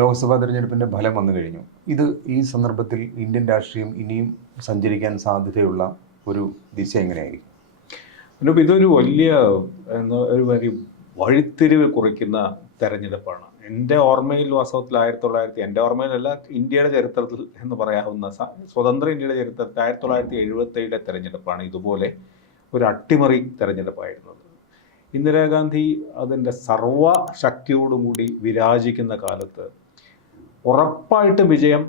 ലോക്സഭാ തെരഞ്ഞെടുപ്പിൻ്റെ ഫലം വന്നു കഴിഞ്ഞു. ഈ സന്ദർഭത്തിൽ ഇന്ത്യൻ രാഷ്ട്രീയം ഇനിയും സഞ്ചരിക്കാൻ സാധ്യതയുള്ള ഒരു ദിശ എങ്ങനെയായിരിക്കും? ഇതൊരു വലിയ ഒരു വലിയ വഴിത്തിരിവ് കുറിക്കുന്ന തെരഞ്ഞെടുപ്പാണ്. എൻ്റെ ഓർമ്മയിൽ വാസ്തവത്തിൽ എൻ്റെ ഓർമ്മയിലല്ല, ഇന്ത്യയുടെ ചരിത്രത്തിൽ എന്ന് പറയാവുന്ന സ്വതന്ത്ര ഇന്ത്യയുടെ ചരിത്രത്തിൽ 1977 തെരഞ്ഞെടുപ്പാണ് ഇതുപോലെ ഒരു അട്ടിമറി തെരഞ്ഞെടുപ്പായിരുന്നത്. ഇന്ദിരാഗാന്ധി അതിൻ്റെ സർവശക്തിയോടുകൂടി വിരാജിക്കുന്ന കാലത്ത് ഉറപ്പായിട്ട് വിജയം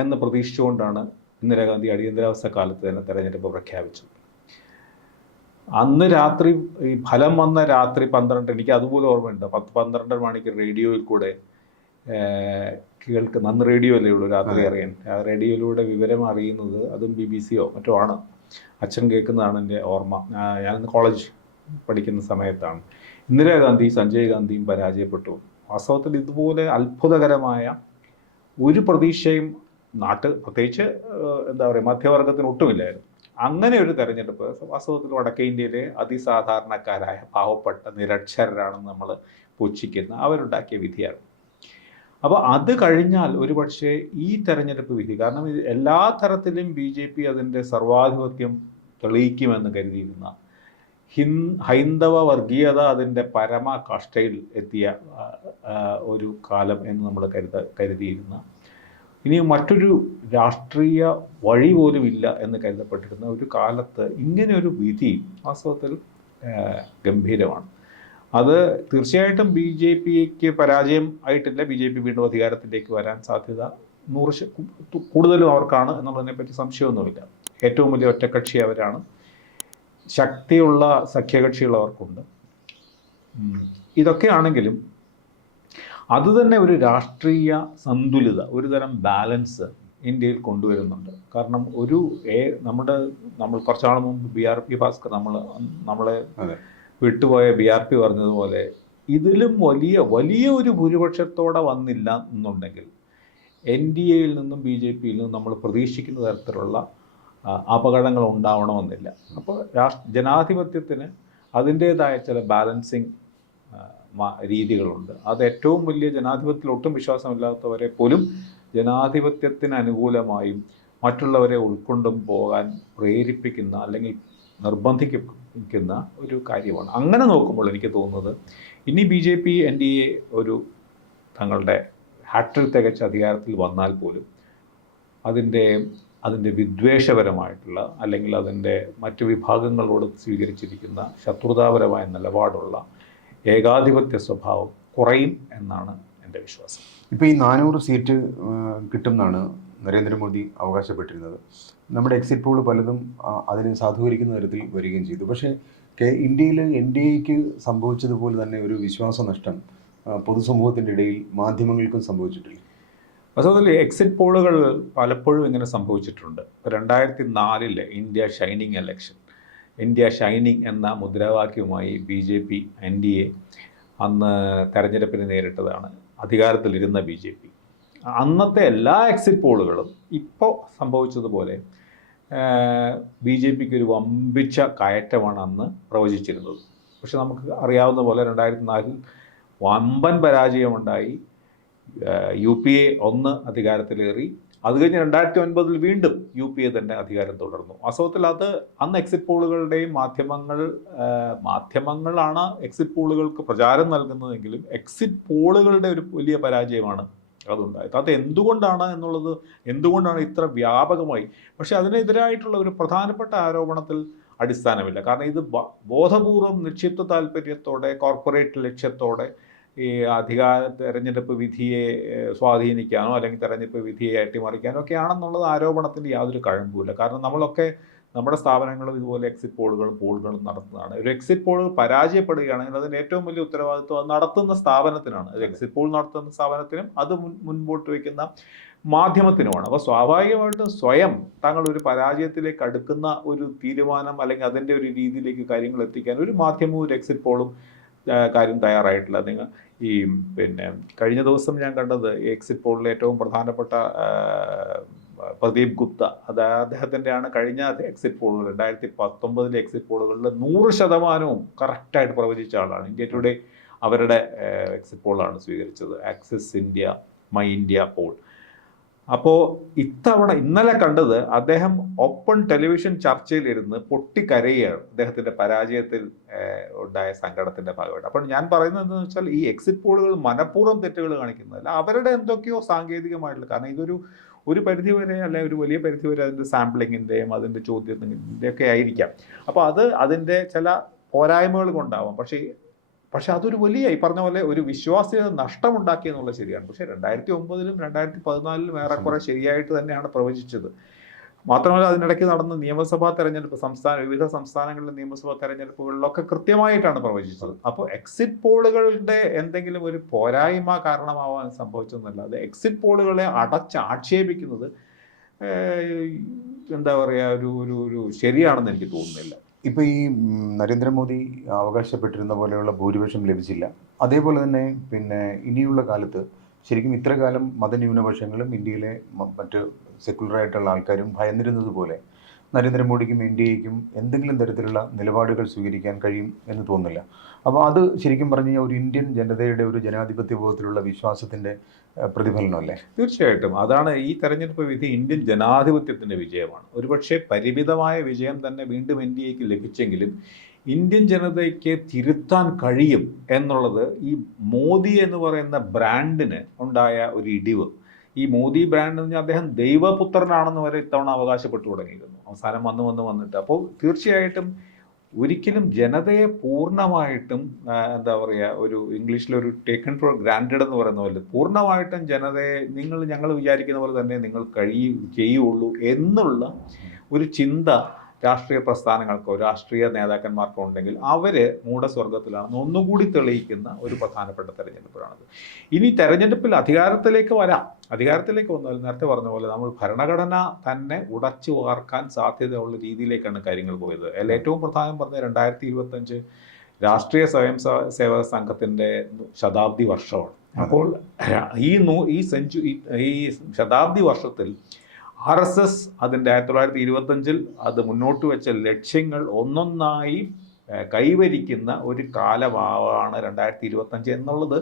എന്ന് പ്രതീക്ഷിച്ചുകൊണ്ടാണ് ഇന്ദിരാഗാന്ധി അടിയന്തരാവസ്ഥ കാലത്ത് തന്നെ തെരഞ്ഞെടുപ്പ് പ്രഖ്യാപിച്ചത്. അന്ന് രാത്രി ഈ ഫലം വന്ന രാത്രി 12, എനിക്ക് അതുപോലെ ഓർമ്മയുണ്ട്, 10-12 മണിക്ക് റേഡിയോയിൽ കൂടെ അന്ന് റേഡിയോ അല്ലേ ഉള്ളൂ രാത്രി അറിയാൻ, ആ റേഡിയോയിലൂടെ വിവരം അറിയുന്നത് അതും BBC-യോ മറ്റോ ആണ്. അച്ഛൻ കേൾക്കുന്നതാണ് എൻ്റെ ഓർമ്മ. ഞാനിന്ന് കോളേജ് പഠിക്കുന്ന സമയത്താണ്. ഇന്ദിരാഗാന്ധി സഞ്ജയ് ഗാന്ധിയും പരാജയപ്പെട്ടു. വാസ്തവത്തിൽ ഇതുപോലെ അത്ഭുതകരമായ ഒരു പ്രതീക്ഷയും പ്രത്യേകിച്ച് മധ്യവർഗത്തിന് ഒട്ടുമില്ലായിരുന്നു. അങ്ങനെ ഒരു തെരഞ്ഞെടുപ്പ് വാസ്തവത്തിൽ വടക്കേ ഇന്ത്യയിലെ അതിസാധാരണക്കാരായ പാവപ്പെട്ട നിരക്ഷരരാണെന്ന് നമ്മൾ പുച്ഛിക്കുന്ന അവരുണ്ടാക്കിയ വിധിയാണ്. അപ്പോൾ അത് കഴിഞ്ഞാൽ ഒരുപക്ഷെ ഈ തെരഞ്ഞെടുപ്പ് വിധി, കാരണം എല്ലാ തരത്തിലും BJP അതിൻ്റെ സർവാധിപത്യം തെളിയിക്കുമെന്ന് കരുതിയിരുന്ന ഹൈന്ദവ വർഗീയത അതിൻ്റെ പരമകഷ്ടയിൽ എത്തിയ ഒരു കാലം എന്ന് നമ്മൾ കരുതിയിരുന്ന, ഇനി മറ്റൊരു രാഷ്ട്രീയ വഴി പോലും ഇല്ല എന്ന് കരുതപ്പെട്ടിരുന്ന ഒരു കാലത്ത് ഇങ്ങനെ ഒരു വിധി വാസ്തവത്തിൽ ഗംഭീരമാണ്. അത് തീർച്ചയായിട്ടും BJPക്ക് പരാജയം ആയിട്ടില്ല. BJP വീണ്ടും അധികാരത്തിലേക്ക് വരാൻ സാധ്യത 100 കൂടുതലും അവർക്കാണ് എന്നുള്ളതിനെപ്പറ്റി സംശയമൊന്നുമില്ല. ഏറ്റവും വലിയ ഒറ്റക്കക്ഷി അവരാണ്. ശക്തിയുള്ള സഖ്യകക്ഷികൾ അവർക്കുണ്ട്. ഇതൊക്കെയാണെങ്കിലും അതുതന്നെ ഒരു രാഷ്ട്രീയ സന്തുലിത, ഒരു തരം ബാലൻസ് ഇന്ത്യയിൽ കൊണ്ടുവരുന്നുണ്ട്. കാരണം നമ്മൾ കുറച്ചാൾ മുമ്പ് BRP ഭാസ്കർ നമ്മളെ വിട്ടുപോയ BRP പറഞ്ഞതുപോലെ ഇതിലും വലിയ ഒരു ഭൂരിപക്ഷത്തോടെ വന്നില്ല എന്നുണ്ടെങ്കിൽ NDAയിൽ നിന്നും BJPയിൽ നിന്നും നമ്മൾ പ്രതീക്ഷിക്കുന്ന തരത്തിലുള്ള അപകടങ്ങൾ ഉണ്ടാവണമെന്നില്ല. അപ്പോൾ ജനാധിപത്യത്തിന് അതിൻ്റേതായ ചില ബാലൻസിങ് രീതികളുണ്ട്. അത് ഏറ്റവും വലിയ ജനാധിപത്യത്തിൽ ഒട്ടും വിശ്വാസമില്ലാത്തവരെ പോലും ജനാധിപത്യത്തിന് അനുകൂലമായും മറ്റുള്ളവരെ ഉൾക്കൊണ്ടും പോകാൻ പ്രേരിപ്പിക്കുന്ന അല്ലെങ്കിൽ നിർബന്ധിക്കുന്ന ഒരു കാര്യമാണ്. അങ്ങനെ നോക്കുമ്പോൾ എനിക്ക് തോന്നുന്നത് ഇനി BJP NDA ഒരു തങ്ങളുടെ ഹാട്രിക് തികച്ച അധികാരത്തിൽ വന്നാൽ പോലും അതിൻ്റെ വിദ്വേഷപരമായിട്ടുള്ള അല്ലെങ്കിൽ അതിൻ്റെ മറ്റു വിഭാഗങ്ങളോട് സ്വീകരിച്ചിരിക്കുന്ന ശത്രുതാപരമായ നിലപാടുള്ള ഏകാധിപത്യ സ്വഭാവം കുറയും എന്നാണ് എൻ്റെ വിശ്വാസം. ഇപ്പോൾ ഈ 400 സീറ്റ് കിട്ടുമെന്നാണ് നരേന്ദ്രമോദി അവകാശപ്പെട്ടിരുന്നത്. നമ്മുടെ എക്സിറ്റ് പോൾ പലതും അതിനെ സാധൂകരിക്കുന്ന തരത്തിൽ വരികയും ചെയ്തു. പക്ഷേ ഇന്ത്യയിൽ NDAക്ക് സംഭവിച്ചതുപോലെ തന്നെ ഒരു വിശ്വാസനഷ്ടം പൊതുസമൂഹത്തിൻ്റെ ഇടയിൽ മാധ്യമങ്ങൾക്കും സംഭവിച്ചിട്ടില്ല. വാസ്തവത്തിൽ എക്സിറ്റ് പോളുകൾ പലപ്പോഴും ഇങ്ങനെ സംഭവിച്ചിട്ടുണ്ട്. 2004 India shining election, India shining എന്ന മുദ്രാവാക്യവുമായി BJP NDA അന്ന് തെരഞ്ഞെടുപ്പിന് നേരിട്ടതാണ് അധികാരത്തിലിരുന്ന BJP. അന്നത്തെ എല്ലാ എക്സിറ്റ് പോളുകളും ഇപ്പോൾ സംഭവിച്ചതുപോലെ BJPക്ക് ഒരു വമ്പിച്ച കയറ്റമാണ് അന്ന് പ്രവചിച്ചിരുന്നത്. പക്ഷെ നമുക്ക് അറിയാവുന്ന പോലെ 2004 വമ്പൻ പരാജയമുണ്ടായി. UPA 1 അധികാരത്തിലേറി. അത് കഴിഞ്ഞ് 2009 വീണ്ടും UPA തന്നെ അധികാരം തുടർന്നു. വാസ്തവത്തിൽ അത് അന്ന് എക്സിറ്റ് പോളുകളുടെയും മാധ്യമങ്ങളാണ് എക്സിറ്റ് പോളുകൾക്ക് പ്രചാരം നൽകുന്നതെങ്കിലും എക്സിറ്റ് പോളുകളുടെ ഒരു വലിയ പരാജയമാണ് അതുണ്ടായത്. അത് എന്തുകൊണ്ടാണ് ഇത്ര വ്യാപകമായി? പക്ഷെ അതിനെതിരായിട്ടുള്ള ഒരു പ്രധാനപ്പെട്ട ആരോപണത്തിൽ അടിസ്ഥാനമില്ല. കാരണം ഇത് ബോധപൂർവം നിക്ഷിപ്ത താല്പര്യത്തോടെ കോർപ്പറേറ്റ് ലക്ഷ്യത്തോടെ ഈ തെരഞ്ഞെടുപ്പ് വിധിയെ സ്വാധീനിക്കാനോ അല്ലെങ്കിൽ തെരഞ്ഞെടുപ്പ് വിധിയെ അട്ടിമറിക്കാനോ ഒക്കെ ആണെന്നുള്ളത് ആരോപണത്തിൻ്റെ യാതൊരു കഴമ്പുമില്ല. കാരണം നമ്മുടെ സ്ഥാപനങ്ങളും ഇതുപോലെ എക്സിറ്റ് പോളുകളും നടത്തുന്നതാണ്. ഒരു എക്സിറ്റ് പോൾ പരാജയപ്പെടുകയാണെങ്കിൽ അതിൻ്റെ ഏറ്റവും വലിയ ഉത്തരവാദിത്വം അത് നടത്തുന്ന സ്ഥാപനത്തിനാണ്. എക്സിറ്റ് പോൾ നടത്തുന്ന സ്ഥാപനത്തിനും അത് മുൻപോട്ട് വയ്ക്കുന്ന മാധ്യമത്തിനുമാണ്. അപ്പോൾ സ്വാഭാവികമായിട്ടും സ്വയം തങ്ങൾ ഒരു പരാജയത്തിലേക്ക് അടുക്കുന്ന ഒരു തീരുമാനം അല്ലെങ്കിൽ അതിൻ്റെ ഒരു രീതിയിലേക്ക് കാര്യങ്ങൾ എത്തിക്കാൻ ഒരു മാധ്യമവും ഒരു എക്സിറ്റ് പോളും കാര്യം തയ്യാറായിട്ടില്ല. കഴിഞ്ഞ ദിവസം ഞാൻ കണ്ടത് എക്സിറ്റ് പോളിലെ ഏറ്റവും പ്രധാനപ്പെട്ട പ്രദീപ് ഗുപ്ത, അദ്ദേഹത്തിൻ്റെയാണ് കഴിഞ്ഞ എക്സിറ്റ് പോളുകൾ 2019 എക്സിറ്റ് പോളുകളിൽ 100% കറക്റ്റായിട്ട് പ്രവചിച്ച ആളാണ്. ഇന്ത്യ ടുഡേ അവരുടെ എക്സിറ്റ് പോളാണ് സ്വീകരിച്ചത്. Axis India My India poll. അപ്പോൾ ഇന്നലെ കണ്ടത് അദ്ദേഹം ഓപ്പൺ ടെലിവിഷൻ ചർച്ചയിലിരുന്ന് പൊട്ടിക്കരയുകയാണ് അദ്ദേഹത്തിൻ്റെ പരാജയത്തിൽ ഉണ്ടായ സങ്കടത്തിൻ്റെ ഭാഗമായിട്ട്. അപ്പോൾ ഞാൻ പറയുന്നത് എന്താണെന്ന് വെച്ചാൽ ഈ എക്സിറ്റ് പോളുകൾ മനഃപൂർവ്വം തെറ്റുകൾ കാണിക്കുന്നതല്ല, അവരുടെ എന്തൊക്കെയോ സാങ്കേതികമായിട്ടുള്ള, കാരണം ഇതൊരു പരിധിവരെ അല്ലെ ഒരു വലിയ പരിധിവരെ അതിൻ്റെ സാമ്പിളിങ്ങിൻ്റെയും അതിൻ്റെ ചോദ്യത്തിൻ്റെ ഒക്കെ ആയിരിക്കാം. അപ്പോൾ അതിൻ്റെ ചില പോരായ്മകൾ കൊണ്ടാവാം. പക്ഷെ അതൊരു വലിയ ഈ പറഞ്ഞ പോലെ ഒരു വിശ്വാസ്യത നഷ്ടമുണ്ടാക്കി എന്നുള്ളത് ശരിയാണ്. പക്ഷേ 2009-ലും 2014-ലും ഏറെക്കുറെ ശരിയായിട്ട് തന്നെയാണ് പ്രവചിച്ചത്. മാത്രമല്ല അതിനിടയ്ക്ക് നടന്ന നിയമസഭാ തെരഞ്ഞെടുപ്പ്, വിവിധ സംസ്ഥാനങ്ങളിലെ നിയമസഭാ തെരഞ്ഞെടുപ്പുകളിലൊക്കെ കൃത്യമായിട്ടാണ് പ്രവചിച്ചത്. അപ്പോൾ എക്സിറ്റ് പോളുകളുടെ എന്തെങ്കിലും ഒരു പോരായ്മ കാരണമാവാൻ സംഭവിച്ചതെന്നല്ലാതെ എക്സിറ്റ് പോളുകളെ ആക്ഷേപിക്കുന്നത് എന്താ പറയുക ഒരു ശരിയാണെന്ന് എനിക്ക് തോന്നുന്നില്ല. ഇപ്പോൾ ഈ നരേന്ദ്രമോദി അവകാശപ്പെട്ടിരുന്ന പോലെയുള്ള ഭൂരിപക്ഷം ലഭിച്ചില്ല. അതേപോലെ തന്നെ ഇനിയുള്ള കാലത്ത് ശരിക്കും ഇത്ര കാലം മതന്യൂനപക്ഷങ്ങളും ഇന്ത്യയിലെ മറ്റ് സെക്കുലറായിട്ടുള്ള ആൾക്കാരും ഭയന്നിരുന്നത് പോലെ നരേന്ദ്രമോദിക്കും ഇന്ത്യയ്ക്കും എന്തെങ്കിലും തരത്തിലുള്ള നിലപാടുകൾ സ്വീകരിക്കാൻ കഴിയും എന്ന് തോന്നുന്നില്ല. അപ്പോൾ അത് ശരിക്കും പറഞ്ഞു കഴിഞ്ഞാൽ ഒരു ഇന്ത്യൻ ജനതയുടെ ഒരു ജനാധിപത്യ ബോധത്തിലുള്ള വിശ്വാസത്തിൻ്റെ പ്രതിഫലനമല്ലേ? തീർച്ചയായിട്ടും അതാണ് ഈ തെരഞ്ഞെടുപ്പ് വിധി ഇന്ത്യൻ ജനാധിപത്യത്തിൻ്റെ വിജയമാണ്. ഒരുപക്ഷെ പരിമിതമായ വിജയം തന്നെ വീണ്ടും ഇന്ത്യക്ക് ലഭിച്ചെങ്കിലും ഇന്ത്യൻ ജനതയ്ക്ക് തിരുത്താൻ കഴിയും എന്നുള്ളത് ഈ മോദി എന്ന് പറയുന്ന ബ്രാൻഡിന് ഉണ്ടായ ഒരു ഇടിവ്. ഈ മോദി ബ്രാൻഡ് എന്ന് പറഞ്ഞാൽ അദ്ദേഹം ദൈവപുത്രനാണെന്ന് വരെ ഇത്തവണ അവകാശപ്പെട്ടു തുടങ്ങിയിരുന്നു, അവസാനം വന്നിട്ട്. അപ്പോൾ തീർച്ചയായിട്ടും ഒരിക്കലും ജനതയെ പൂർണ്ണമായിട്ടും എന്താ പറയുക, ഒരു ഇംഗ്ലീഷിലൊരു ടേക്കൺ ഫോർ ഗ്രാൻഡഡ് എന്ന് പറയുന്ന പോലെ പൂർണ്ണമായിട്ടും ജനതയെ ഞങ്ങൾ വിചാരിക്കുന്ന പോലെ തന്നെ നിങ്ങൾ ചെയ്യുള്ളൂ എന്നുള്ള ഒരു ചിന്ത രാഷ്ട്രീയ പ്രസ്ഥാനങ്ങൾക്കോ രാഷ്ട്രീയ നേതാക്കന്മാർക്കോ ഉണ്ടെങ്കിൽ അവർ മൂഢസ്വർഗത്തിലാണെന്ന് ഒന്നുകൂടി തെളിയിക്കുന്ന ഒരു പ്രധാനപ്പെട്ട തെരഞ്ഞെടുപ്പാണത്. ഇനി തെരഞ്ഞെടുപ്പിൽ അധികാരത്തിലേക്ക് വന്നാൽ നേരത്തെ പറഞ്ഞ പോലെ നമ്മൾ ഭരണഘടന തന്നെ ഉടച്ചു വാർക്കാൻ സാധ്യതയുള്ള രീതിയിലേക്കാണ് കാര്യങ്ങൾ പോയത്. ഏറ്റവും പ്രധാനം പറഞ്ഞ 2025 രാഷ്ട്രീയ സ്വയം സേവക സംഘത്തിൻ്റെ ശതാബ്ദി വർഷമാണ്. അപ്പോൾ ഈ ശതാബ്ദി വർഷത്തിൽ RSS അതിൻ്റെ 1925 അത് മുന്നോട്ട് വെച്ച ലക്ഷ്യങ്ങൾ ഒന്നൊന്നായി കൈവരിക്കുന്ന ഒരു കാലമാണ് 2025 എന്നുള്ളത്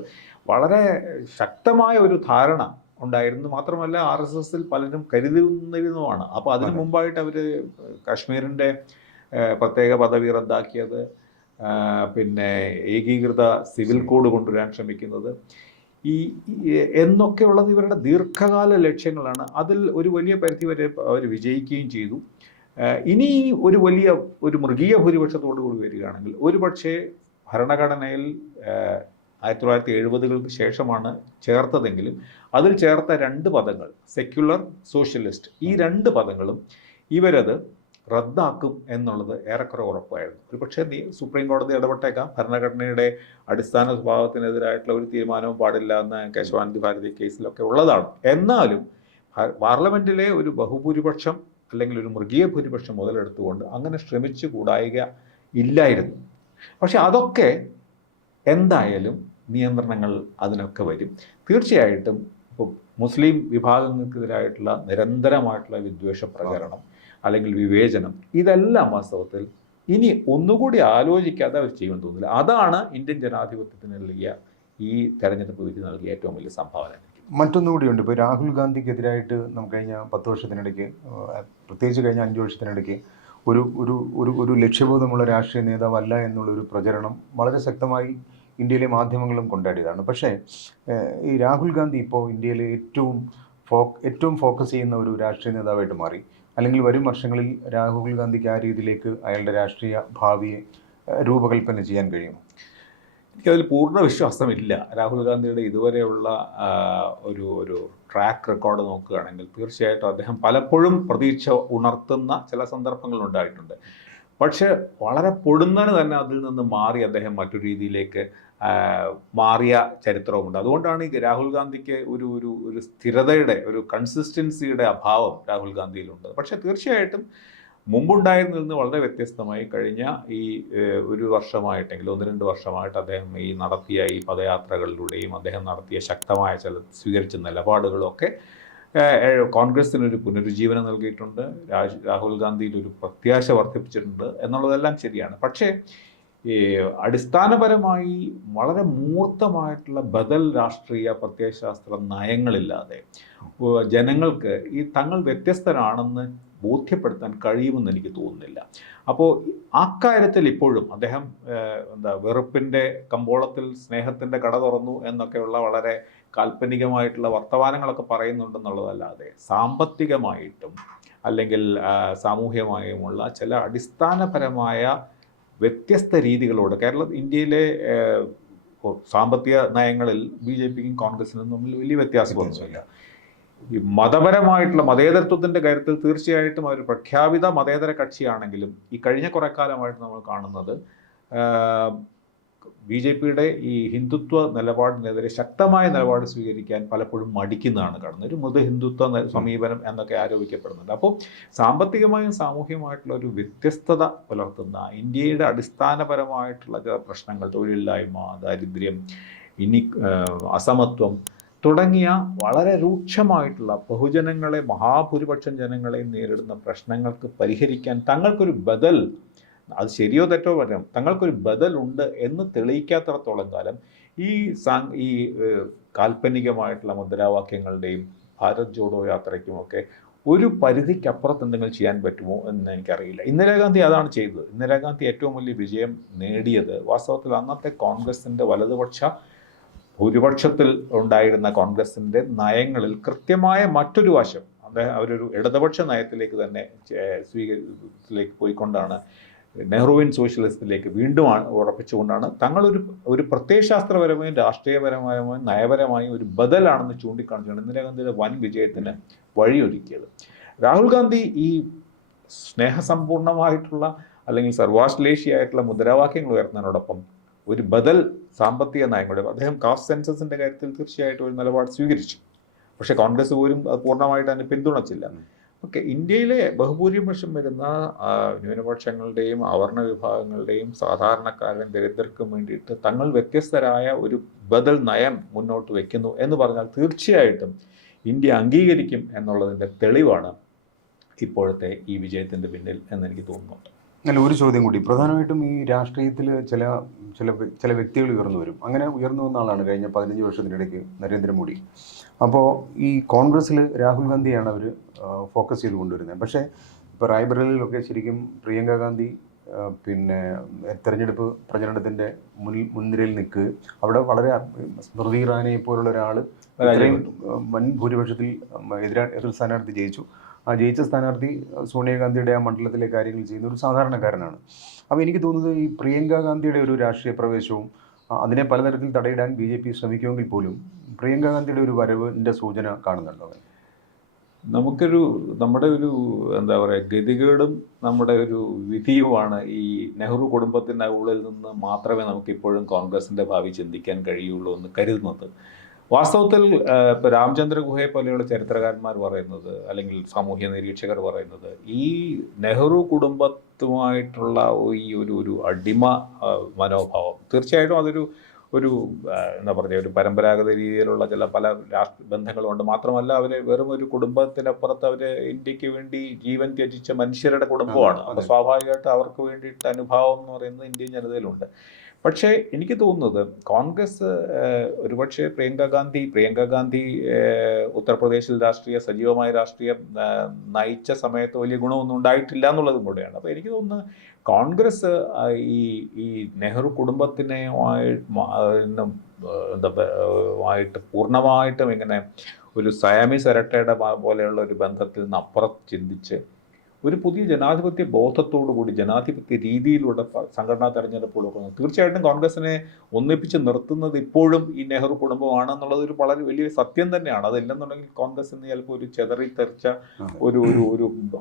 വളരെ ശക്തമായ ഒരു ധാരണ ഉണ്ടായിരുന്നു. മാത്രമല്ല RSSൽ പലരും കരുതുന്നിരുന്നതുമാണ്. അപ്പോൾ അതിനു മുമ്പായിട്ട് അവർ കാശ്മീരിൻ്റെ പ്രത്യേക പദവി റദ്ദാക്കിയത്, ഏകീകൃത സിവിൽ കോഡ് കൊണ്ടുവരാൻ ശ്രമിക്കുന്നത്, എന്നൊക്കെയുള്ളത് ഇവരുടെ ദീർഘകാല ലക്ഷ്യങ്ങളാണ്. അതിൽ ഒരു വലിയ പരിധി വരെ അവർ വിജയിക്കുകയും ചെയ്തു. ഇനി ഒരു മൃഗീയ ഭൂരിപക്ഷത്തോടു കൂടി വരികയാണെങ്കിൽ ഒരുപക്ഷെ ഭരണഘടനയിൽ 1970-കൾക്ക് ശേഷമാണ് ചേർത്തതെങ്കിലും അതിൽ ചേർത്ത 2 പദങ്ങൾ സെക്യുലർ, സോഷ്യലിസ്റ്റ്, ഈ 2 പദങ്ങളും ഇവരത് റദ്ദാക്കും എന്നുള്ളത് ഏറെക്കുറെ ഉറപ്പായിരുന്നു. ഒരുപക്ഷെ സുപ്രീം കോടതി ഇടപെട്ടേക്കാം, ഭരണഘടനയുടെ അടിസ്ഥാന സ്വഭാവത്തിനെതിരായിട്ടുള്ള ഒരു തീരുമാനവും പാടില്ല എന്ന് കേശവാനന്ദ ഭാരതി കേസിലൊക്കെ ഉള്ളതാണ്. എന്നാലും പാർലമെൻറ്റിലെ ഒരു ബഹുഭൂരിപക്ഷം അല്ലെങ്കിൽ ഒരു മൃഗീയ ഭൂരിപക്ഷം മുതലെടുത്തുകൊണ്ട് അങ്ങനെ ശ്രമിച്ചു കൂടായിക ഇല്ലായിരുന്നു. പക്ഷെ അതൊക്കെ എന്തായാലും നിയന്ത്രണങ്ങൾ അതിനൊക്കെ വരും. തീർച്ചയായിട്ടും ഇപ്പോൾ മുസ്ലിം വിഭാഗങ്ങൾക്കെതിരായിട്ടുള്ള നിരന്തരമായിട്ടുള്ള വിദ്വേഷ പ്രചരണം അല്ലെങ്കിൽ വിവേചനം, ഇതെല്ലാം വാസ്തവത്തിൽ ഇനി ഒന്നുകൂടി ആലോചിക്കാതെ അവർ ചെയ്യുമെന്ന് തോന്നില്ല. അതാണ് ഇന്ത്യൻ ജനാധിപത്യത്തിന് നൽകിയ ഈ തെരഞ്ഞെടുപ്പ് വിധി നൽകിയ ഏറ്റവും വലിയ സംഭാവന. മറ്റൊന്നുകൂടിയുണ്ട്. ഇപ്പോൾ രാഹുൽ ഗാന്ധിക്കെതിരായിട്ട് നമുക്ക് കഴിഞ്ഞ 10 വർഷത്തിനിടയ്ക്ക്, പ്രത്യേകിച്ച് കഴിഞ്ഞ 5 വർഷത്തിനിടയ്ക്ക് ഒരു ലക്ഷ്യബോധമുള്ള രാഷ്ട്രീയ നേതാവല്ല എന്നുള്ളൊരു പ്രചരണം വളരെ ശക്തമായി ഇന്ത്യയിലെ മാധ്യമങ്ങളും കൊണ്ടാടിയതാണ്. പക്ഷേ ഈ രാഹുൽ ഗാന്ധി ഇപ്പോൾ ഇന്ത്യയിലെ ഏറ്റവും ഫോക്കസ് ചെയ്യുന്ന ഒരു രാഷ്ട്രീയ നേതാവായിട്ട് മാറി. അല്ലെങ്കിൽ വരും വർഷങ്ങളിൽ രാഹുൽ ഗാന്ധിക്ക് ആ രീതിയിലേക്ക് അയാളുടെ രാഷ്ട്രീയ ഭാവിയെ രൂപകൽപ്പന ചെയ്യാൻ കഴിയും? എനിക്കതിൽ പൂർണ്ണ വിശ്വാസമില്ല. രാഹുൽ ഗാന്ധിയുടെ ഇതുവരെയുള്ള ഒരു ട്രാക്ക് റെക്കോർഡ് നോക്കുകയാണെങ്കിൽ തീർച്ചയായിട്ടും അദ്ദേഹം പലപ്പോഴും പ്രതീക്ഷ ഉണർത്തുന്ന ചില സന്ദർഭങ്ങൾ ഉണ്ടായിട്ടുണ്ട്. പക്ഷേ വളരെ പൊടുന്നതിന് തന്നെ അതിൽ നിന്ന് മാറി അദ്ദേഹം മറ്റൊരു രീതിയിലേക്ക് മാറിയ ചരിത്രവുമുണ്ട്. അതുകൊണ്ടാണ് ഈ രാഹുൽ ഗാന്ധിക്ക് ഒരു സ്ഥിരതയുടെ, ഒരു കൺസിസ്റ്റൻസിയുടെ അഭാവം രാഹുൽ ഗാന്ധിയിലുണ്ട്. പക്ഷേ തീർച്ചയായിട്ടും മുമ്പുണ്ടായിരുന്നതിൽ നിന്ന് വളരെ വ്യത്യസ്തമായി കഴിഞ്ഞ ഈ ഒരു വർഷമായിട്ടെങ്കിലും 1-2 വർഷമായിട്ട് അദ്ദേഹം നടത്തിയ ഈ പദയാത്രകളിലൂടെയും അദ്ദേഹം നടത്തിയ ശക്തമായ സ്വീകരിച്ച നിലപാടുകളൊക്കെ കോൺഗ്രസിനൊരു പുനരുജ്ജീവനം നൽകിയിട്ടുണ്ട്. രാഹുൽ ഗാന്ധിയിൽ ഒരു പ്രത്യാശ വർദ്ധിപ്പിച്ചിട്ടുണ്ട് എന്നുള്ളതെല്ലാം ശരിയാണ്. പക്ഷേ ഈ അടിസ്ഥാനപരമായി വളരെ മൂർത്തമായിട്ടുള്ള ബദൽ രാഷ്ട്രീയ പ്രത്യയശാസ്ത്ര നയങ്ങളില്ലാതെ ജനങ്ങൾക്ക് ഈ തങ്ങൾ വ്യത്യസ്തരാണെന്ന് ബോധ്യപ്പെടുത്താൻ കഴിയുമെന്ന് എനിക്ക് തോന്നുന്നില്ല. അപ്പോൾ അക്കാര്യത്തിൽ ഇപ്പോഴും അദ്ദേഹം വെറുപ്പിൻ്റെ കമ്പോളത്തിൽ സ്നേഹത്തിൻ്റെ കട തുറന്നു എന്നൊക്കെയുള്ള വളരെ കാൽപ്പനികമായിട്ടുള്ള വർത്തമാനങ്ങളൊക്കെ പറയുന്നുണ്ടെന്നുള്ളതല്ലാതെ സാമ്പത്തികമായിട്ടും അല്ലെങ്കിൽ സാമൂഹ്യമായുമുള്ള ചില അടിസ്ഥാനപരമായ വ്യത്യസ്ത രീതികളോട് ഇന്ത്യയിലെ സാമ്പത്തിക നയങ്ങളിൽ BJPക്കും കോൺഗ്രസിനും തമ്മിൽ വലിയ വ്യത്യാസമൊന്നുമില്ല. ഈ മതപരമായിട്ടുള്ള മതേതരത്വത്തിൻ്റെ കാര്യത്തിൽ തീർച്ചയായിട്ടും അവർ പ്രഖ്യാപിത മതേതര കക്ഷിയാണെങ്കിലും ഈ കഴിഞ്ഞ കുറെ കാലമായിട്ട് നമ്മൾ കാണുന്നത് BJPയുടെ ഈ ഹിന്ദുത്വ നിലപാടിനെതിരെ ശക്തമായ നിലപാട് സ്വീകരിക്കാൻ പലപ്പോഴും മടിക്കുന്നതാണ് കാണുന്നത്. ഒരു മൃദു ഹിന്ദുത്വ സമീപനം എന്നൊക്കെ ആരോപിക്കപ്പെടുന്നുണ്ട്. അപ്പോൾ സാമ്പത്തികമായും സാമൂഹികമായിട്ടുള്ള ഒരു വ്യത്യസ്തത പുലർത്തുന്ന ഇന്ത്യയുടെ അടിസ്ഥാനപരമായിട്ടുള്ള ചില പ്രശ്നങ്ങൾ, തൊഴിലില്ലായ്മ, ദാരിദ്ര്യം, അസമത്വം തുടങ്ങിയ വളരെ രൂക്ഷമായിട്ടുള്ള ബഹുജനങ്ങളെ, മഹാഭൂരിപക്ഷം ജനങ്ങളെയും നേരിടുന്ന പ്രശ്നങ്ങൾക്ക് പരിഹരിക്കാൻ തങ്ങൾക്കൊരു ബദൽ, അത് ശരിയോ തെറ്റോ പറയാം, തങ്ങൾക്കൊരു ബദലുണ്ട് എന്ന് തെളിയിക്കാത്തിടത്തോളം കാലം ഈ കാൽപ്പനികമായിട്ടുള്ള മുദ്രാവാക്യങ്ങളുടെയും ഭാരത് ജോഡോ യാത്രയ്ക്കുമൊക്കെ ഒരു പരിധിക്കപ്പുറത്ത് എന്തെങ്കിലും ചെയ്യാൻ പറ്റുമോ എന്ന് എനിക്കറിയില്ല. ഇന്ദിരാഗാന്ധി അതാണ് ചെയ്തത്. ഇന്ദിരാഗാന്ധി ഏറ്റവും വലിയ വിജയം നേടിയത് വാസ്തവത്തിൽ അന്നത്തെ കോൺഗ്രസിൻ്റെ വലതുപക്ഷ ഭൂരിപക്ഷത്തിൽ ഉണ്ടായിരുന്ന കോൺഗ്രസിൻ്റെ നയങ്ങളിൽ കൃത്യമായ മറ്റൊരു വശം അവരൊരു ഇടതുപക്ഷ നയത്തിലേക്ക് തന്നെ പോയിക്കൊണ്ടാണ് നെഹ്റുവിൻ സോഷ്യലിസത്തിലേക്ക് വീണ്ടും ഉറപ്പിച്ചുകൊണ്ടാണ് തങ്ങളൊരു പ്രത്യയശാസ്ത്രപരമായും രാഷ്ട്രീയപരമായും നയപരമായും ഒരു ബദലാണെന്ന് ചൂണ്ടിക്കാണിച്ചുകൊണ്ട് ഇന്ദിരാഗാന്ധിയുടെ വൻ വിജയത്തിന് വഴിയൊരുക്കിയത്. രാഹുൽ ഗാന്ധി ഈ സ്നേഹസമ്പൂർണമായിട്ടുള്ള അല്ലെങ്കിൽ സർവാശ്ലേഷിയായിട്ടുള്ള മുദ്രാവാക്യങ്ങൾ ഉയർത്തുന്നതിനോടൊപ്പം ഒരു ബദൽ സാമ്പത്തിക നയങ്ങളുടെ, അദ്ദേഹം കാസ്റ്റ് സെൻസസിൻ്റെ കാര്യത്തിൽ തീർച്ചയായിട്ടും ഒരു നിലപാട് സ്വീകരിച്ചു. പക്ഷേ കോൺഗ്രസ് പോലും അത് പൂർണ്ണമായിട്ട് അതിനെ പിന്തുണച്ചില്ല. ഓക്കെ, ഇന്ത്യയിലെ ബഹുഭൂരിപക്ഷം വരുന്ന ന്യൂനപക്ഷങ്ങളുടെയും അവർണ വിഭാഗങ്ങളുടെയും സാധാരണക്കാരുടെയും ദരിദ്രർക്കും വേണ്ടിയിട്ട് തങ്ങൾ വ്യത്യസ്തരായ ഒരു ബദൽ നയം മുന്നോട്ട് വയ്ക്കുന്നു എന്ന് പറഞ്ഞാൽ തീർച്ചയായിട്ടും ഇന്ത്യ അംഗീകരിക്കും എന്നുള്ളതിൻ്റെ തെളിവാണ് ഇപ്പോഴത്തെ ഈ വിജയത്തിൻ്റെ പിന്നിൽ എന്നെനിക്ക് തോന്നുന്നുണ്ട്. അല്ല, ഒരു ചോദ്യം കൂടി. പ്രധാനമായിട്ടും ഈ രാഷ്ട്രീയത്തിൽ ചില വ്യക്തികൾ ഉയർന്നു വരും. അങ്ങനെ ഉയർന്നു വന്ന ആളാണ് കഴിഞ്ഞ 15 വർഷത്തിനിടയ്ക്ക് നരേന്ദ്രമോദി. അപ്പോൾ ഈ കോൺഗ്രസ്സിൽ രാഹുൽ ഗാന്ധിയാണ് അവർ ഫോക്കസ് ചെയ്ത് കൊണ്ടുവരുന്നത്. പക്ഷേ ഇപ്പോൾ റായ്ബറേലിയിലൊക്കെ ശരിക്കും പ്രിയങ്ക ഗാന്ധി പിന്നെ തെരഞ്ഞെടുപ്പ് പ്രചരണത്തിൻ്റെ മുൻനിരയിൽ നിൽക്കുക, അവിടെ വളരെ സ്മൃതി ഇറാനിയെ പോലുള്ള ഒരാൾ ഇത്രയും വൻ ഭൂരിപക്ഷത്തിൽ എതിർ സ്ഥാനാർത്ഥി ജയിച്ചു. ആ ജയിച്ച സ്ഥാനാർത്ഥി സോണിയാഗാന്ധിയുടെ ആ മണ്ഡലത്തിലെ കാര്യങ്ങൾ ചെയ്യുന്ന ഒരു സാധാരണക്കാരനാണ്. അപ്പോൾ എനിക്ക് തോന്നുന്നത് ഈ പ്രിയങ്ക ഗാന്ധിയുടെ ഒരു രാഷ്ട്രീയ പ്രവേശവും അതിനെ പലതരത്തിൽ തടയിടാൻ BJP ശ്രമിക്കുമെങ്കിൽ പോലും പ്രിയങ്ക ഗാന്ധിയുടെ ഒരു വരവിൻ്റെ സൂചന കാണുന്നുണ്ടോ? നമ്മുടെ ഒരു എന്താ പറയുക, ഗതികേടും നമ്മുടെ ഒരു വിധിയുമാണ് ഈ നെഹ്റു കുടുംബത്തിൻ്റെ ഉള്ളിൽ നിന്ന് മാത്രമേ നമുക്കിപ്പോഴും കോൺഗ്രസിൻ്റെ ഭാവി ചിന്തിക്കാൻ കഴിയുള്ളൂ എന്ന് കരുതുന്നത്. വാസ്തവത്തിൽ ഇപ്പോൾ രാമചന്ദ്ര ഗുഹയെ പോലെയുള്ള ചരിത്രകാരന്മാർ പറയുന്നത്, അല്ലെങ്കിൽ സാമൂഹ്യ നിരീക്ഷകർ പറയുന്നത്, ഈ നെഹ്റു കുടുംബത്തുമായിട്ടുള്ള ഈ ഒരു അടിമ മനോഭാവം തീർച്ചയായിട്ടും അതൊരു എന്താ പറയുക, ഒരു പരമ്പരാഗത രീതിയിലുള്ള പല ബന്ധങ്ങളുണ്ട്. മാത്രമല്ല അവർ വെറും ഒരു കുടുംബത്തിനപ്പുറത്ത് അവർ ഇന്ത്യക്ക് വേണ്ടി ജീവൻ ത്യജിച്ച മനുഷ്യരുടെ കുടുംബമാണ്. അപ്പോൾ സ്വാഭാവികമായിട്ട് അവർക്ക് വേണ്ടിയിട്ട് അനുഭാവം എന്ന് പറയുന്നത് ഇന്ത്യൻ ജനതയിലുണ്ട്. പക്ഷേ എനിക്ക് തോന്നുന്നത് കോൺഗ്രസ് ഒരുപക്ഷെ പ്രിയങ്ക ഗാന്ധി ഉത്തർപ്രദേശിൽ സജീവമായ രാഷ്ട്രീയം നയിച്ച സമയത്ത് വലിയ ഗുണമൊന്നും ഉണ്ടായിട്ടില്ല എന്നുള്ളതും കൂടെയാണ്. അപ്പോൾ എനിക്ക് തോന്നുന്നത് കോൺഗ്രസ് ഈ നെഹ്റു കുടുംബത്തിനെയായിട്ട് പൂർണ്ണമായിട്ടും ഇങ്ങനെ ഒരു സയാമീസ് ഇരട്ടയുടെ പോലെയുള്ള ഒരു ബന്ധത്തിൽ നിന്ന് അപ്പുറത്ത് ചിന്തിച്ച് ഒരു പുതിയ ജനാധിപത്യ ബോധത്തോടു കൂടി ജനാധിപത്യ രീതിയിലൂടെ സംഘടനാ തെരഞ്ഞെടുപ്പുകളൊക്കെ തീർച്ചയായിട്ടും കോൺഗ്രസിനെ ഒന്നിപ്പിച്ച് നിർത്തുന്നത് ഇപ്പോഴും ഈ നെഹ്റു കുടുംബമാണെന്നുള്ളത് ഒരു വളരെ വലിയ സത്യം തന്നെയാണ്. അതില്ലെന്നുണ്ടെങ്കിൽ കോൺഗ്രസ് എന്ന് ചിലപ്പോൾ ഒരു ചെതറിത്തെറിച്ച ഒരു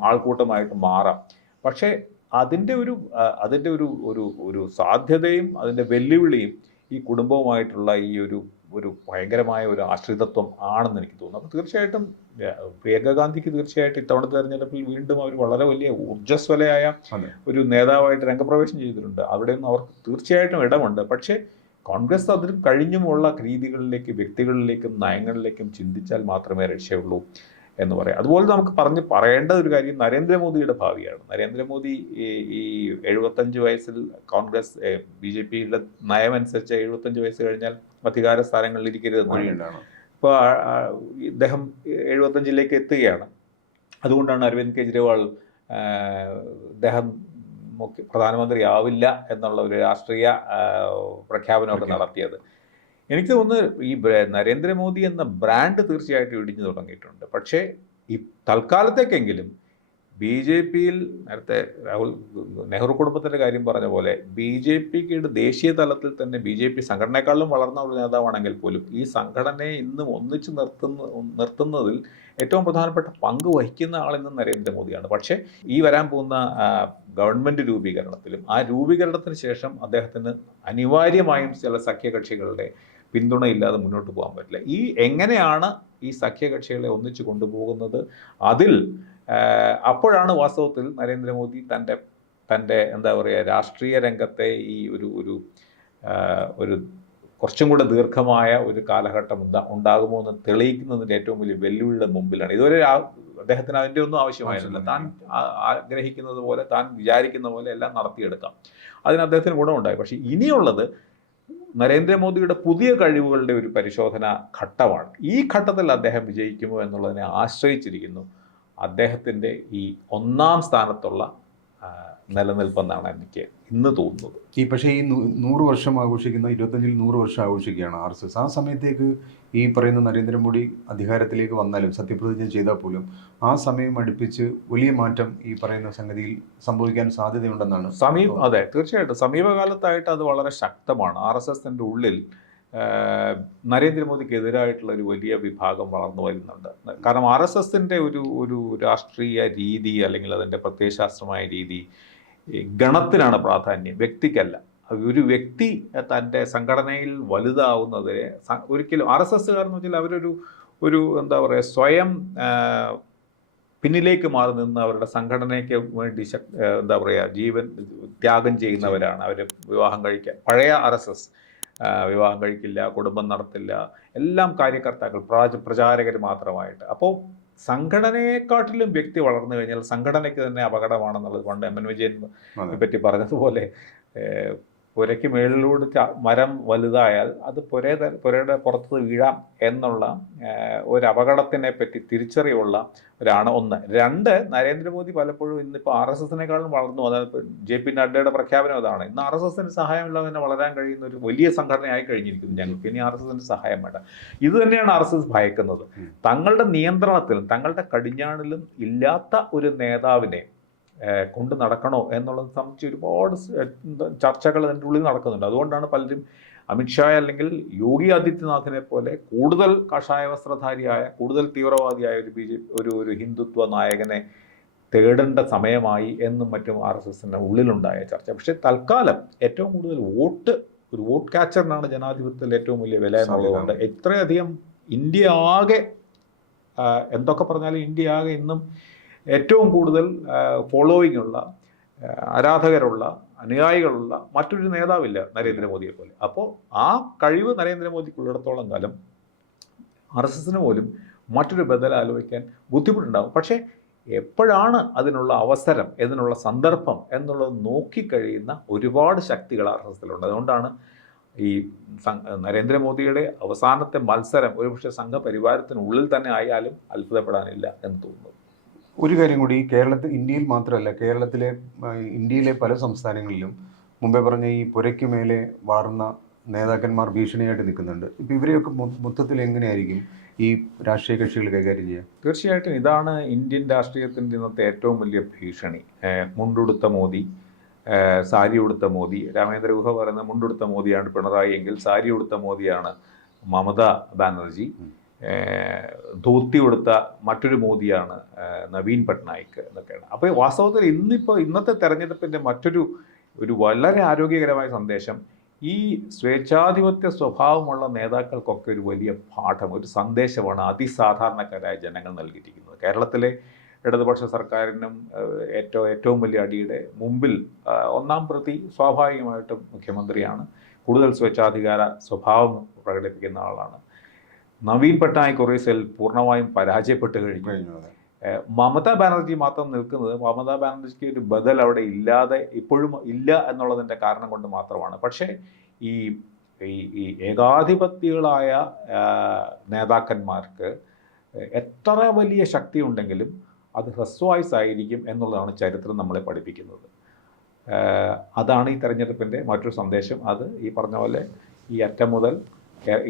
ആൾക്കൂട്ടമായിട്ട് മാറാം. പക്ഷേ അതിൻ്റെ ഒരു സാധ്യതയും അതിൻ്റെ വെല്ലുവിളിയും ഈ കുടുംബവുമായിട്ടുള്ള ഈ ഒരു ഭയങ്കരമായ ഒരു ആശ്രിതത്വം ആണെന്ന് എനിക്ക് തോന്നുന്നു. അപ്പോൾ തീർച്ചയായിട്ടും പ്രിയങ്ക ഗാന്ധിക്ക് തീർച്ചയായിട്ടും ഇത്തവണത്തെ തെരഞ്ഞെടുപ്പിൽ വീണ്ടും അവർ വളരെ വലിയ ഊർജ്ജസ്വലയായ ഒരു നേതാവായിട്ട് രംഗപ്രവേശം ചെയ്തിട്ടുണ്ട്. അവിടെയൊന്നും അവർക്ക് തീർച്ചയായിട്ടും ഇടമുണ്ട്. പക്ഷേ കോൺഗ്രസ് അതിലും കഴിഞ്ഞുമുള്ള രീതികളിലേക്ക്, വ്യക്തികളിലേക്കും നയങ്ങളിലേക്കും ചിന്തിച്ചാൽ മാത്രമേ രക്ഷയുള്ളൂ. എന്ന് പറയാം. അതുപോലെ നമുക്ക് പറയേണ്ട ഒരു കാര്യം നരേന്ദ്രമോദിയുടെ ഭാവിയാണ്. നരേന്ദ്രമോദി ഈ 75 വയസ്സിൽ കോൺഗ്രസ് BJPയുടെ നയമനുസരിച്ച് 75 വയസ്സ് കഴിഞ്ഞാൽ അധികാര സ്ഥാനങ്ങളിൽ ഇരിക്കരുതെന്നാണ്. ഇപ്പോൾ ഇദ്ദേഹം 75ലേക്ക് എത്തുകയാണ്. അതുകൊണ്ടാണ് അരവിന്ദ് കെജ്രിവാൾ അദ്ദേഹം പ്രധാനമന്ത്രി ആവില്ല എന്നുള്ള ഒരു രാഷ്ട്രീയ പ്രഖ്യാപനമൊക്കെ നടത്തിയത്. എനിക്ക് തോന്നുന്നു ഈ നരേന്ദ്രമോദി എന്ന ബ്രാൻഡ് തീർച്ചയായിട്ടും ഇടിഞ്ഞു തുടങ്ങിയിട്ടുണ്ട്. പക്ഷേ ഈ തൽക്കാലത്തേക്കെങ്കിലും BJPയിൽ നേരത്തെ നെഹ്റു കുടുംബത്തിൻ്റെ കാര്യം പറഞ്ഞ പോലെ BJPക്ക് ദേശീയ തലത്തിൽ തന്നെ BJP സംഘടനയെക്കാളും വളർന്ന ഒരു നേതാവാണെങ്കിൽ പോലും ഈ സംഘടനയെ ഇന്നും ഒന്നിച്ച് നിർത്തുന്നതിൽ ഏറ്റവും പ്രധാനപ്പെട്ട പങ്ക് വഹിക്കുന്ന ആളിന്ന് നരേന്ദ്രമോദിയാണ്. പക്ഷേ ഈ വരാൻ പോകുന്ന ഗവൺമെൻറ് രൂപീകരണത്തിലും ആ രൂപീകരണത്തിന് ശേഷം അദ്ദേഹത്തിന് അനിവാര്യമായും ചില സഖ്യകക്ഷികളുടെ പിന്തുണയില്ലാതെ മുന്നോട്ട് പോകാൻ പറ്റില്ല. എങ്ങനെയാണ് ഈ സഖ്യകക്ഷികളെ ഒന്നിച്ച് കൊണ്ടുപോകുന്നത്, അപ്പോഴാണ് വാസ്തവത്തിൽ നരേന്ദ്രമോദി തൻ്റെ എന്താ പറയുക രാഷ്ട്രീയ രംഗത്തെ ഈ ഒരു കുറച്ചും കൂടെ ദീർഘമായ ഒരു കാലഘട്ടം ഉണ്ടാകുമോ എന്ന് തെളിയിക്കുന്നതിൻ്റെ ഏറ്റവും വലിയ വെല്ലുവിളിയുടെ മുമ്പിലാണ്. ഇതുവരെ അദ്ദേഹത്തിന് അതിൻ്റെ ഒന്നും ആവശ്യമായിരുന്നില്ല. താൻ ആഗ്രഹിക്കുന്നത് പോലെ, താൻ വിചാരിക്കുന്ന പോലെ എല്ലാം നടത്തിയെടുക്കാം. അതിന് അദ്ദേഹത്തിന് ഗുണമുണ്ടായി. പക്ഷേ ഇനിയുള്ളത് നരേന്ദ്രമോദിയുടെ പുതിയ കഴിവുകളുടെ ഒരു പരിശോധന ഘട്ടമാണ്. ഈ ഘട്ടത്തിൽ അദ്ദേഹം വിജയിക്കുമോ എന്നുള്ളതിനെ ആശ്രയിച്ചിരിക്കുന്നു അദ്ദേഹത്തിൻ്റെ ഈ ഒന്നാം സ്ഥാനത്തുള്ള നിലനിൽപ്പെന്നാണ് എനിക്ക് ഇന്ന് തോന്നുന്നത്. പക്ഷേ ഈ 100 വർഷം ആഘോഷിക്കുന്ന 25-ൽ 100 വർഷം ആഘോഷിക്കുകയാണ് RSS. ആ സമയത്തേക്ക് ഈ പറയുന്ന നരേന്ദ്രമോദി അധികാരത്തിലേക്ക് വന്നാലും സത്യപ്രതിജ്ഞ ചെയ്താൽ പോലും ആ സമയം അടുപ്പിച്ച് വലിയ മാറ്റം ഈ പറയുന്ന സംഗതിയിൽ സംഭവിക്കാൻ സാധ്യതയുണ്ടെന്നാണ്. അതെ, തീർച്ചയായിട്ടും സമീപകാലത്തായിട്ട് അത് വളരെ ശക്തമാണ്. RSSൻ്റെ ഉള്ളിൽ നരേന്ദ്രമോദിക്കെതിരായിട്ടുള്ള ഒരു വലിയ വിഭാഗം വളർന്നു വരുന്നുണ്ട്. കാരണം RSSൻ്റെ ഒരു രാഷ്ട്രീയ രീതി അല്ലെങ്കിൽ അതിൻ്റെ പ്രത്യയശാസ്ത്രമായ രീതി ഗണത്തിനാണ് പ്രാധാന്യം, വ്യക്തിക്കല്ല. ഒരു വ്യക്തി തൻ്റെ സംഘടനയിൽ വലുതാവുന്നതിനെ ഒരിക്കലും RSSകാരെന്ന് വെച്ചാൽ അവരൊരു എന്താ പറയുക സ്വയം പിന്നിലേക്ക് മാറി നിന്ന് അവരുടെ സംഘടനയ്ക്ക് വേണ്ടി എന്താ പറയുക ജീവൻ ത്യാഗം ചെയ്യുന്നവരാണ്. അവർ വിവാഹം കഴിക്കാൻ പഴയ RSS വിവാഹം കഴിക്കില്ല, കുടുംബം നടത്തില്ല, എല്ലാം കാര്യകർത്താക്കൾ പ്രചാരകർ മാത്രമായിട്ട്. അപ്പോൾ സംഘടനയെക്കാട്ടിലും വ്യക്തി വളർന്നു കഴിഞ്ഞാൽ സംഘടനയ്ക്ക് തന്നെ അപകടമാണെന്നുള്ളത് പണ്ട് MN വിജയനെ പറ്റി പറഞ്ഞതുപോലെ പുരയ്ക്ക് മേളിലൂടെ മരം വലുതായാൽ അത് പുരയുടെ പുറത്ത് വീഴാം എന്നുള്ള ഒരു അപകടത്തിനെ പറ്റി തിരിച്ചറിവുള്ള ഒരാണ് ഒന്ന്. രണ്ട്, നരേന്ദ്രമോദി പലപ്പോഴും ഇന്നിപ്പോൾ RSSനേക്കാളും വളർന്നു. അതായത് JP നഡ്ഡയുടെ പ്രഖ്യാപനം അതാണ്. ഇന്ന് RSSന് സഹായമില്ലാതെ തന്നെ വളരാൻ കഴിയുന്ന ഒരു വലിയ സംഘടനയായി കഴിഞ്ഞിരിക്കുന്നു. ഞങ്ങൾക്ക് ഇനി RSSന്റെ സഹായം വേണ്ട. ഇത് തന്നെയാണ് RSS ഭയക്കുന്നത്. തങ്ങളുടെ നിയന്ത്രണത്തിലും തങ്ങളുടെ കടിഞ്ഞാണിലും ഇല്ലാത്ത ഒരു നേതാവിനെ കൊണ്ട് നടക്കണോ എന്നുള്ളത് സംബന്ധിച്ച് ഒരുപാട് ചർച്ചകൾ അതിൻ്റെ ഉള്ളിൽ നടക്കുന്നുണ്ട്. അതുകൊണ്ടാണ് പലരും അമിത്ഷാ അല്ലെങ്കിൽ യോഗി ആദിത്യനാഥിനെ പോലെ കൂടുതൽ കഷായ വസ്ത്രധാരിയായ, കൂടുതൽ തീവ്രവാദിയായ ഒരു ഹിന്ദുത്വ നായകനെ തേടേണ്ട സമയമായി എന്നും മറ്റും RSSൻ്റെ ഉള്ളിലുണ്ടായ ചർച്ച. പക്ഷേ തൽക്കാലം ഏറ്റവും കൂടുതൽ ഒരു വോട്ട് ക്യാച്ചറിനാണ് ജനാധിപത്യത്തിൽ ഏറ്റവും വലിയ വില എന്നുള്ളതുകൊണ്ട് എത്രയധികം ഇന്ത്യ ആകെ എന്തൊക്കെ പറഞ്ഞാലും ഇന്ത്യ ആകെ ഇന്നും ഏറ്റവും കൂടുതൽ ഫോളോയിങ് ഉള്ള, ആരാധകരുള്ള, അനുയായികളുള്ള മറ്റൊരു നേതാവില്ല നരേന്ദ്രമോദിയെ പോലെ. അപ്പോൾ ആ കഴിവ് നരേന്ദ്രമോദിക്കുള്ളിടത്തോളം കാലം RSSന് പോലും മറ്റൊരു ബദൽ ആലോചിക്കാൻ ബുദ്ധിമുട്ടുണ്ടാകും. പക്ഷേ എപ്പോഴാണ് അതിനുള്ള അവസരം, ഇതിനുള്ള സന്ദർഭം എന്നുള്ളത് നോക്കിക്കഴിയുന്ന ഒരുപാട് ശക്തികൾ RSSലുണ്ട്. അതുകൊണ്ടാണ് ഈ നരേന്ദ്രമോദിയുടെ അവസാനത്തെ മത്സരം ഒരുപക്ഷെ സംഘപരിവാരത്തിനുള്ളിൽ തന്നെ ആയാലും അത്ഭുതപ്പെടാനില്ല എന്ന് തോന്നുന്നു. ഒരു കാര്യം കൂടി, ഇന്ത്യയിൽ മാത്രമല്ല, ഇന്ത്യയിലെ പല സംസ്ഥാനങ്ങളിലും മുമ്പേ പറഞ്ഞ ഈ പുരയ്ക്ക് മേലെ വളർന്ന നേതാക്കന്മാർ ഭീഷണിയായിട്ട് നിൽക്കുന്നുണ്ട്. ഇപ്പോൾ ഇവരെയൊക്കെ മൊത്തത്തിൽ എങ്ങനെയായിരിക്കും ഈ രാഷ്ട്രീയ കക്ഷികൾ കൈകാര്യം ചെയ്യുക? തീർച്ചയായിട്ടും ഇതാണ് ഇന്ത്യൻ രാഷ്ട്രീയത്തിൻ്റെ ഇന്നത്തെ ഏറ്റവും വലിയ ഭീഷണി. മുണ്ടുടുത്ത മോദി, സാരി ഉടുത്ത മോദി. രാമേന്ദ്ര ഗുഹ പറയുന്ന മുണ്ടുടുത്ത മോദിയാണ് പിണറായി എങ്കിൽ സാരി ഉടുത്ത മോദിയാണ് മമതാ ബാനർജി. ധോത്തി കൊടുത്ത മറ്റൊരു മോദിയാണ് നവീൻ പട്നായിക് എന്നൊക്കെയാണ്. അപ്പോൾ വാസ്തവത്തിൽ ഇന്നത്തെ തെരഞ്ഞെടുപ്പിൻ്റെ മറ്റൊരു വളരെ ആരോഗ്യകരമായ സന്ദേശം ഈ സ്വേച്ഛാധിപത്യ സ്വഭാവമുള്ള നേതാക്കൾക്കൊക്കെ ഒരു വലിയ പാഠം, ഒരു സന്ദേശമാണ് അതിസാധാരണക്കാരായ ജനങ്ങൾ നൽകിയിരിക്കുന്നത്. കേരളത്തിലെ ഇടതുപക്ഷ സർക്കാരിനും ഏറ്റവും വലിയ അടിയുടെ മുമ്പിൽ ഒന്നാം പ്രതി സ്വാഭാവികമായിട്ടും മുഖ്യമന്ത്രിയാണ്. കൂടുതൽ സ്വേച്ഛാധികാര സ്വഭാവം പ്രകടിപ്പിക്കുന്ന ആളാണ്. നവീൻ പട്നായിക് ഒറീസയിൽ പൂർണ്ണമായും പരാജയപ്പെട്ട് കഴിഞ്ഞു. കഴിഞ്ഞു അതെ. മമതാ ബാനർജി മാത്രം നിൽക്കുന്നത് മമതാ ബാനർജിക്ക് ഒരു ബദൽ അവിടെ ഇല്ലാതെ ഇപ്പോഴും ഇല്ല എന്നുള്ളതിൻ്റെ കാരണം കൊണ്ട് മാത്രമാണ്. പക്ഷേ ഈ ഈ ഏകാധിപത്യങ്ങളായ നേതാക്കന്മാർക്ക് എത്ര വലിയ ശക്തി ഉണ്ടെങ്കിലും അത് ഹ്രസ്വമായിസായിരിക്കും എന്നുള്ളതാണ് ചരിത്രം നമ്മളെ പഠിപ്പിക്കുന്നത്. അതാണ് ഈ തെരഞ്ഞെടുപ്പിൻ്റെ മറ്റൊരു സന്ദേശം. അത് ഈ പറഞ്ഞ പോലെ ഈ അറ്റം മുതൽ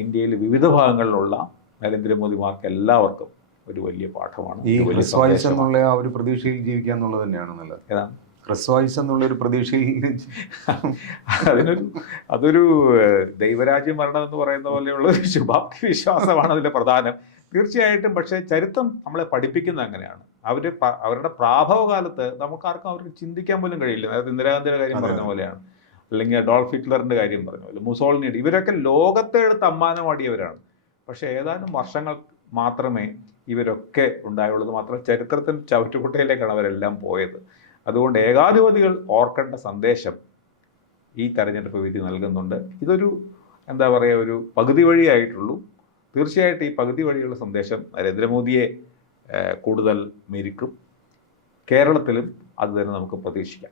ഇന്ത്യയിലെ വിവിധ ഭാഗങ്ങളിലുള്ള നരേന്ദ്രമോദിമാർക്ക് എല്ലാവർക്കും ഒരു വലിയ പാഠമാണ്. ഈ ഹ്രസ്വായുസ് എന്നുള്ള ആ ഒരു പ്രതീക്ഷയിൽ ജീവിക്കുക എന്നുള്ളത് തന്നെയാണ് നല്ലത്. ഏതാണ് ഹ്രസ്വായുസ് എന്നുള്ള ഒരു പ്രതീക്ഷയിൽ അതൊരു ദൈവരാജ്യം മരണം എന്ന് പറയുന്ന പോലെയുള്ള ഒരു ശുഭാപ്തി വിശ്വാസമാണ് അതിൻ്റെ പ്രധാനം. തീർച്ചയായിട്ടും. പക്ഷേ ചരിത്രം നമ്മളെ പഠിപ്പിക്കുന്നത് അങ്ങനെയാണ്. അവരുടെ പ്രാഭവകാലത്ത് നമുക്കാർക്കും അവർക്ക് ചിന്തിക്കാൻ പോലും കഴിയില്ല. അതായത് ഇന്ദിരാഗാന്ധിയുടെ കാര്യം പറഞ്ഞ പോലെയാണ്, അല്ലെങ്കിൽ അഡോൾഫ് ഹിറ്റ്ലറിൻ്റെ കാര്യം പറഞ്ഞ പോലെ, മുസോളിനിയുടെ, ഇവരൊക്കെ ലോകത്തെ എടുത്ത് അമ്മാനമാടിയവരാണ്. പക്ഷേ ഏതാനും വർഷങ്ങൾ മാത്രമേ ഇവരൊക്കെ ഉണ്ടായുള്ളത്. മാത്രം ചരിത്രത്തിൻ്റെ ചവറ്റുകുട്ടയിലേക്കാണ് അവരെല്ലാം പോയത്. അതുകൊണ്ട് ഏകാധിപതികൾ ഓർക്കേണ്ട സന്ദേശം ഈ തെരഞ്ഞെടുപ്പ് വിധി നൽകുന്നുണ്ട്. ഇതൊരു എന്താ പറയുക, ഒരു പകുതി വഴിയായിട്ടുള്ളൂ. തീർച്ചയായിട്ടും ഈ പകുതി വഴിയുള്ള സന്ദേശം നരേന്ദ്രമോദിയെ കൂടുതൽ മെരുക്കും. കേരളത്തിലും അത് തന്നെ നമുക്ക് പ്രതീക്ഷിക്കാം.